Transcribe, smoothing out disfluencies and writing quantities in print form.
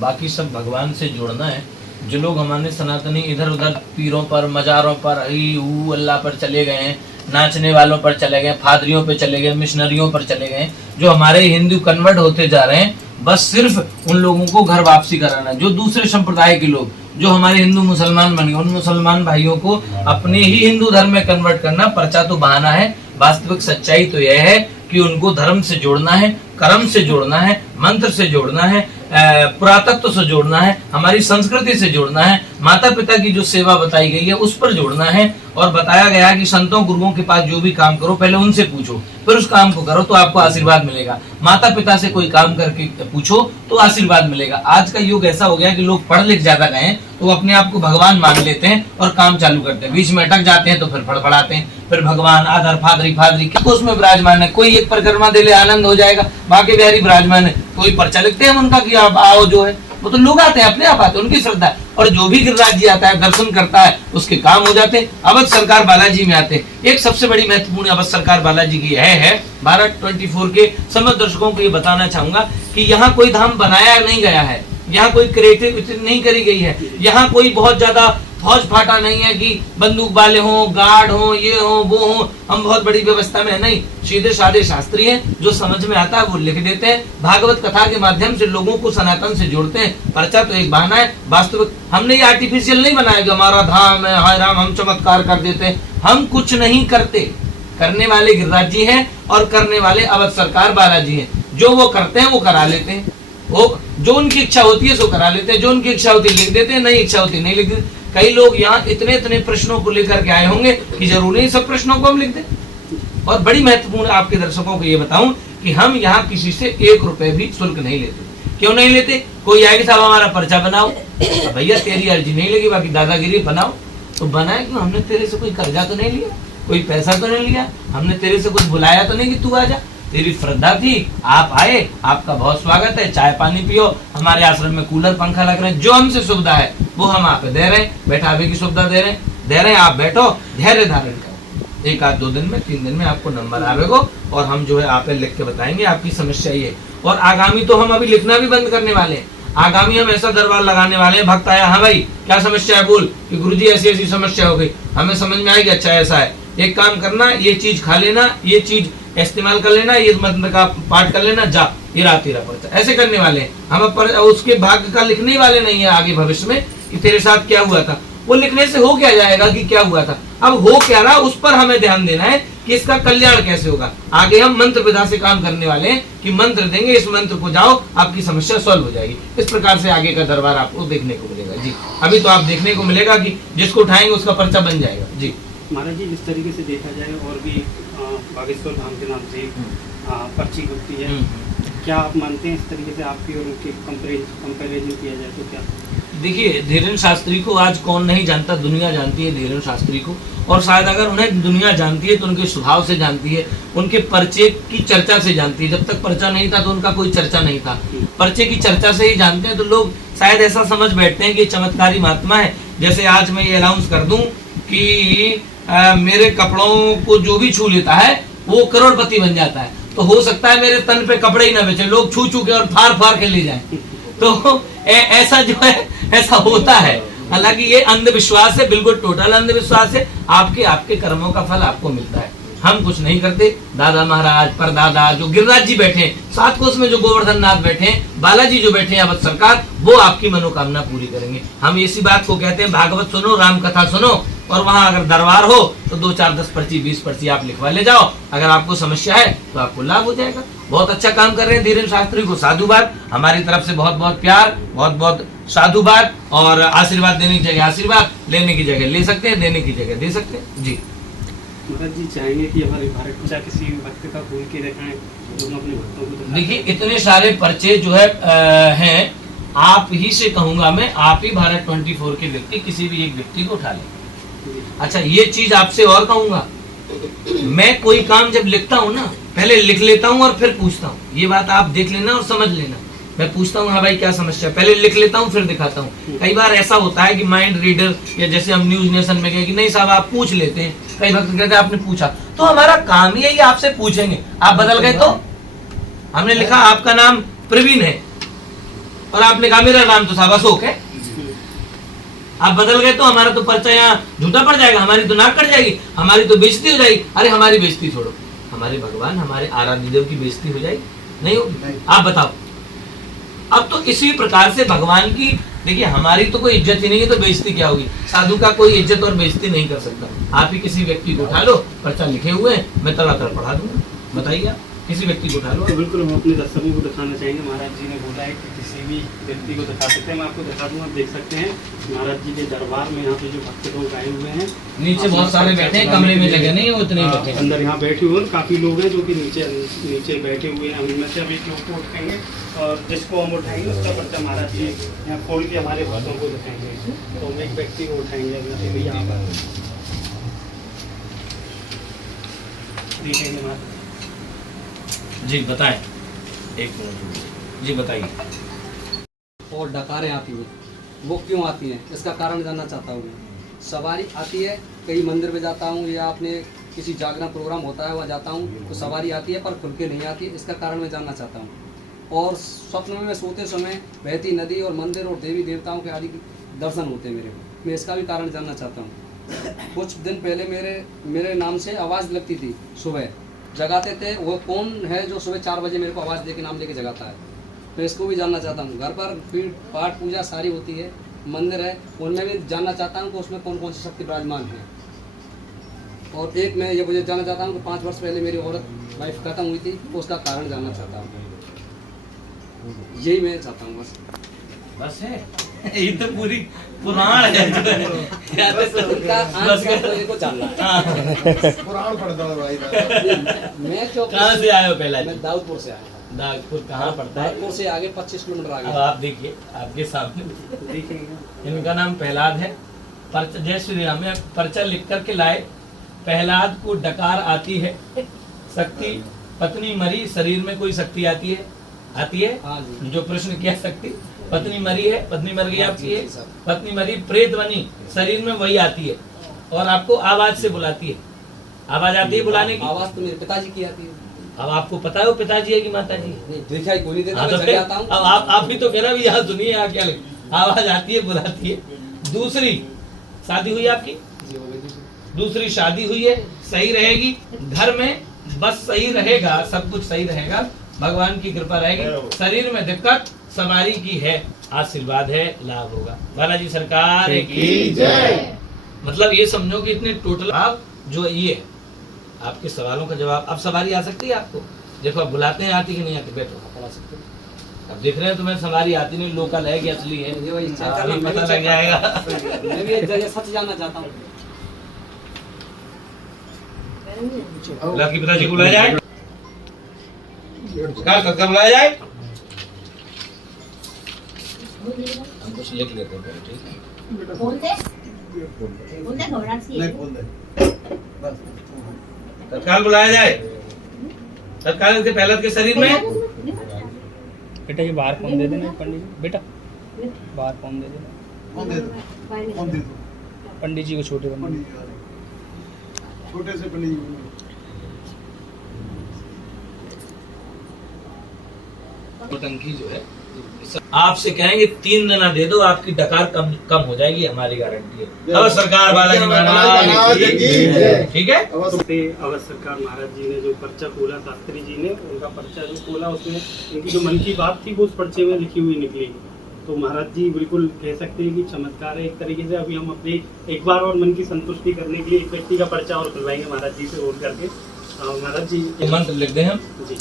बाकी सब भगवान से जोड़ना है। जो लोग हमारे सनातनी इधर उधर पीरों पर, मजारों पर, अल्लाह पर चले गए हैं, नाचने वालों पर चले गए, फादरियों पे चले गए, मिशनरियों पर चले गए, जो हमारे हिंदू कन्वर्ट होते जा रहे हैं, बस सिर्फ उन लोगों को घर वापसी कराना। जो दूसरे संप्रदाय के लोग जो हमारे हिंदू मुसलमान बन गए, उन मुसलमान भाइयों को अपने ही हिंदू धर्म में कन्वर्ट करना पर्चा तो बहाना है। वास्तविक सच्चाई तो यह है कि उनको धर्म से जोड़ना है, कर्म से जोड़ना है, मंत्र से जोड़ना है, पुरातत्व से जोड़ना है, हमारी संस्कृति से जोड़ना है, माता पिता की जो सेवा बताई गई है उस पर जोड़ना है। और बताया गया कि संतों गुरुओं के पास जो भी काम करो पहले उनसे पूछो, फिर उस काम को करो तो आपको आशीर्वाद मिलेगा। माता पिता से कोई काम करके पूछो तो आशीर्वाद मिलेगा। आज का युग ऐसा हो गया कि लोग पढ़ लिख ज्यादा गए हैं तो अपने आप को भगवान मान लेते हैं और काम चालू करते हैं, बीच में अटक जाते हैं तो फिर फड़फड़ाते हैं, फिर भगवान आधार फादरी फादरी उसमें विराजमान है। कोई एक परिक्रमा दे ले आनंद हो जाएगा, बाकी बिहारी विराजमान है, कोई पर्चा लिखते हैं उनका कि आप आओ, जो है वो तो लोग आते हैं, अपने आप आते हैं, उनकी श्रद्धा है। और जो भी गिरिराज जी आता है, दर्शन करता है, उसके काम हो जाते हैं। अवध सरकार बालाजी में आते हैं। एक सबसे बड़ी महत्वपूर्ण अवध सरकार बालाजी की है भारत 24 के समस्त दर्शकों को ये बताना चाहूंगा कि यहाँ कोई धाम बनाया नहीं गया है, यहाँ कोई क्रिएटिविटी नहीं करी गई है, यहाँ कोई बहुत ज्यादा फौज फाटा नहीं है कि बंदूक वाले हों, गार्ड हों, ये हों, वो हों, हम बहुत बड़ी व्यवस्था में है, नहीं। सीधे साधे शास्त्री हैं, जो समझ में आता है वो लिख देते हैं। भागवत कथा के माध्यम से लोगों को सनातन से जोड़ते हैं। पर्चा तो एक बहाना है, वास्तविक हमने ये आर्टिफिशियल नहीं बनाया जो हमारा धाम है, हाय राम, हम चमत्कार कर देते हैं। हम कुछ नहीं करते, करने वाले गिरिराज जी हैं और करने वाले अवध सरकार बालाजी हैं। जो वो करते हैं वो करा लेते हैं, वो जो उनकी इच्छा होती है सो करा लेते हैं, जो उनकी इच्छा होती है लिख देते हैं, नहीं इच्छा होती नहीं लिख देते। कई लोग यहाँ इतने इतने प्रश्नों को लेकर के आए होंगे कि जरूरी नहीं सब प्रश्नों को हम लिख दें। और बड़ी महत्वपूर्ण आपके दर्शकों को ये बताऊं कि हम यहाँ किसी से 1 रुपए भी शुल्क नहीं लेते। क्यों नहीं लेते? कोई आएगी साहब हमारा पर्चा बनाओ, तो भैया तेरी अर्जी नहीं लगी, बाकी दादागिरी बनाओ तो बनाए क्यों? हमने तेरे से कोई कर्जा तो नहीं लिया, कोई पैसा तो नहीं लिया, हमने तेरे से कुछ बुलाया तो नहीं कि तू आ जा। तेरी श्रद्धा थी, आप आए, आपका बहुत स्वागत है, चाय पानी पियो, हमारे आश्रम में कूलर पंखा लग रहे हैं, जो हमसे सुविधा है वो हम आप दे रहे हैं, बैठावे की सुविधा दे रहे हैं। आप बैठो, धैर्य धारण करो, 1 आध 2 दिन में 3 दिन में आपको नंबर आवेगा और हम जो है आप लिख के बताएंगे आपकी समस्या ये। और आगामी तो हम अभी लिखना भी बंद करने वाले हैं। आगामी हम ऐसा दरबार लगाने वाले हैं, भक्त आया, हाँ भाई क्या समस्या है बोल, कि गुरुजी ऐसी ऐसी समस्या हो गई, हमें समझ में आएगी, अच्छा ऐसा है, एक काम करना, ये चीज खा लेना, ये चीज इस्तेमाल कर लेना, ये मंत्र का पाठ कर लेना, जा तेरा पर्चा, ऐसे करने वाले हैं हम। उसके भाग्य का लिखने वाले नहीं है आगे भविष्य में कि तेरे साथ क्या हुआ था। वो लिखने से हो क्या जाएगा कि क्या हुआ था, अब हो क्या रहा उस पर हमें ध्यान देना है कि इसका कल्याण कैसे होगा। आगे हम मंत्र विधा से काम करने वाले हैं कि मंत्र देंगे, इस मंत्र को जाओ, आपकी समस्या सॉल्व हो जाएगी। इस प्रकार से आगे का दरबार आपको देखने को मिलेगा जी। अभी तो आप देखने को मिलेगा कि जिसको उठाएंगे उसका पर्चा बन जाएगा जी। महाराज जी, इस तरीके से देखा जाए और भी बागेश्वर धाम के नाम से पर्ची बनती है, क्या आप मानते हैं इस तरीके से आपकी और उनके कंपैरिजन किया जाए तो क्या? देखिए, धीरेन्द्र शास्त्री को आज कौन नहीं जानता, दुनिया जानती है धीरेन्द्र शास्त्री को। और शायद अगर उन्हें दुनिया जानती है तो उनके स्वभाव से जानती है, उनके पर्चे की चर्चा से जानती है। जब तक पर्चा नहीं था तो उनका कोई चर्चा नहीं था, पर्चे की चर्चा से ही जानते हैं। तो लोग शायद ऐसा समझ बैठते हैं कि चमत्कारी महात्मा है। जैसे आज मैं ये अनाउंस कर दूं कि मेरे कपड़ों को जो भी छू लेता है वो करोड़पति बन जाता है, तो हो सकता है मेरे तन पे कपड़े ही ना बेचे, लोग छू के और फाड़ के ले जाएं। तो ऐसा जो है ऐसा होता है। हालांकि ये अंधविश्वास है, बिल्कुल टोटल अंधविश्वास है। आपके कर्मों का फल आपको मिलता है, हम कुछ नहीं करते। दादा महाराज, परदादा, जो गिरिराज जी बैठे हैं, 7 कोस में जो गोवर्धन नाथ बैठे हैं, बालाजी जो बैठे हैं अवध सरकार, वो आपकी मनोकामना पूरी करेंगे। हम इसी बात को कहते हैं, भागवत सुनो, राम कथा सुनो, और वहाँ अगर दरबार हो तो 2 4 10 पर्ची 20 पर्ची आप लिखवा ले जाओ। अगर आपको समस्या है तो आपको लाभ हो जाएगा। बहुत अच्छा काम कर रहे हैं धीरेन्द्र शास्त्री को साधुवाद, हमारी तरफ से बहुत बहुत प्यार, बहुत बहुत साधुवाद। और आशीर्वाद देने की जगह आशीर्वाद, लेने की जगह ले सकते हैं, देने की जगह दे सकते हैं जी। महाराज जी, चाहेंगे कि हमारे भारत पूजा किसी भक्त का खोल के दिखाएं, लोग अपने भक्तों को देखिए, इतने सारे पर्चे जो है हैं, आप ही से कहूंगा मैं, आप ही भारत 24 के व्यक्ति किसी भी एक व्यक्ति को उठा लें। अच्छा, ये चीज आपसे और कहूंगा, मैं कोई काम जब लिखता हूँ ना, पहले लिख लेता हूँ और फिर पूछता हूँ। ये बात आप देख लेना और समझ लेना। मैं पूछता हूँ, हाँ भाई क्या समस्या, पहले लिख लेता हूँ फिर दिखाता हूँ। कई बार ऐसा होता है कि माइंड रीडर, या जैसे हम न्यूज नेशन में कहे कि नहीं साहब आप पूछ लेते हैं, कई भक्त कहते हैं आपने पूछा, तो हमारा काम ही है आपसे पूछेंगे। आप बदल गए तो हमने लिखा आपका नाम प्रवीण है, और आपने कहा मेरा नाम तो साहब अशोक है। आप बदल गए तो हमारा तो पर्चा यहाँ झूठा पड़ जाएगा, हमारी तो नाक कट जाएगी, हमारी तो बेइज्जती हो जाएगी। अरे हमारी बेइज्जती छोड़ो, हमारे भगवान हमारे आराध्य देव की बेइज्जती हो जाएगी? नहीं होगी। आप बताओ। अब तो इसी प्रकार से भगवान की, देखिए हमारी तो कोई इज्जत ही नहीं है तो बेइज्जती क्या होगी? साधु का कोई इज्जत और बेइज्जती नहीं कर सकता। आप ही किसी व्यक्ति को उठा लो, पर्चा लिखे हुए हैं, मैं तड़ातड़ पढ़ा दूंगा। बताइए आप, किसी व्यक्ति को उठा लो। तो बिल्कुल हम अपने दर्शकों को दिखाना चाहेंगे। महाराज जी ने बोला है कि किसी भी व्यक्ति को दिखा सकते हैं। मैं आपको दिखा दूंगा, आप देख सकते हैं महाराज जी के दरबार में यहाँ पे जो भक्त लोग आए हुए हैं, नीचे बहुत सारे बैठे हैं, कमरे में लगे नहीं, उतने ही बैठे हैं। अंदर यहाँ बैठे हुए हैं काफी लोग हैं जो कि नीचे बैठे हुए हैं। उनमें से अभी लोग को उठाएंगे और जिसको हम उठाएंगे उसका पर्चा महाराज जी यहाँ खोल के हमारे भक्तों को दिखाएंगे। तो हम एक व्यक्ति को उठाएंगे अभी भैया देखेंगे महाराज जी। बताएं, एक मिनट जी, बताइए। और डकारें आती हैं, वो क्यों आती हैं, इसका कारण जानना चाहता हूँ मैं। सवारी आती है, कई मंदिर में जाता हूँ या अपने किसी जागरण प्रोग्राम होता है वहाँ जाता हूँ तो सवारी आती है पर खुल के नहीं आती है, इसका कारण मैं जानना चाहता हूँ। और स्वप्न में सोते समय बहती नदी और मंदिर और देवी देवताओं के आदि दर्शन होते हैं मेरे को, मैं इसका भी कारण जानना चाहता हूँ। कुछ दिन पहले मेरे नाम से आवाज़ लगती थी, सुबह जगाते थे। वो कौन है जो सुबह 4 बजे मेरे को आवाज़ दे के नाम लेके जगाता है, तो इसको भी जानना चाहता हूँ। घर पर पाठ पूजा सारी होती है, मंदिर है, उनमें भी जानना चाहता हूँ कि उसमें कौन कौन सी शक्ति विराजमान है। और एक मैं ये मुझे जानना चाहता हूँ कि 5 वर्ष पहले मेरी औरत वाइफ खत्म हुई थी, तो उसका कारण जानना चाहता हूँ। यही मैं चाहता हूँ बस है। ये तो पूरी पुराण है। पुराण पढ़ता है भाई। मैं क्यों, कहाँ से आए हो? पहला मैं दाऊदपुर से आया। दाऊदपुर कहाँ पड़ता है? दाऊदपुर से आगे 25 किलोमीटर आगे। अब आप देखिए, आपके सामने देखिए, इनका नाम प्रहलाद है। पर्चा, जय श्री राम में पर्चा लिख करके लाए। प्रहलाद को डकार आती है, शक्ति पत्नी मरी, शरीर में कोई शक्ति आती है? आती है। हाँ जी। जो प्रश्न किया, शक्ति पत्नी मरी है, पत्नी मर गई आपकी है, पत्नी मरी, प्रेत बनी, शरीर में वही आती है और आपको आवाज से बुलाती है। आवाज आती है बुलाने की? आवाज तो मेरे पिताजी की आती है। अब आपको पता है वो पिताजी है कि माता जी? नहीं, दिखाई कोई नहीं देता। हाँ, तो मैं फिर आता हूँ। अब आप भी तो कह रहे हो यहाँ सुनिए, यहाँ क्या लगे? आवाज आती है, बुलाती है। दूसरी शादी हुई आपकी? दूसरी शादी हुई है, सही रहेगी, घर में बस सही रहेगा, सब कुछ सही रहेगा, भगवान की कृपा रहेगी। शरीर में दिक्कत सवारी की है, आशीर्वाद है, लाभ होगा। बालाजी सरकार की जय। मतलब ये समझो कि इतने टोटल आप जो ये आपके सवालों का जवाब। अब सवारी आ सकती है आपको? देखो आप बुलाते हैं, आती कि नहीं आती? बैठो, पढ़ा सकते हो। अब देख रहे हैं तुम्हें सवारी आती नहीं, लोकल है कि असली है, पता लग जाएगा। मैं भी ये सच जानना चाहता हूँ। आपके पिताजी को बुलाया जाए, कब बुलाया जाए? हम कुछ लिख लेते हैं पहले, ठीक है? तत्काल बुलाया जाए, तत्काल इसके प्रहलाद के शरीर में। बेटा ये बाहर फोन दे देना पंडित जी, बेटा बाहर फोन दे देना पंडित जी को, छोटे से पंडित टंकी जो है आपसे कहेंगे 3 दिन दे दो, आपकी डकार कम हो जाएगी, हमारी गारंटी है। अब सरकार बालाजी महाराज की, ठीक है। अवध सरकार महाराज जी ने जो पर्चा खोला, शास्त्री जी ने उनका पर्चा जो खोला, उसमें उनकी जो मन की बात थी वो उस पर्चे में लिखी हुई निकली। तो महाराज जी बिल्कुल कह सकते हैं कि चमत्कार है एक तरीके से। अभी हम अपने एक बार और मन की संतुष्टि करने के लिए एक व्यक्ति का पर्चा और खुलवाएंगे महाराज जी से बोल करके। महाराज जी मंत्र लिख दें हम जी।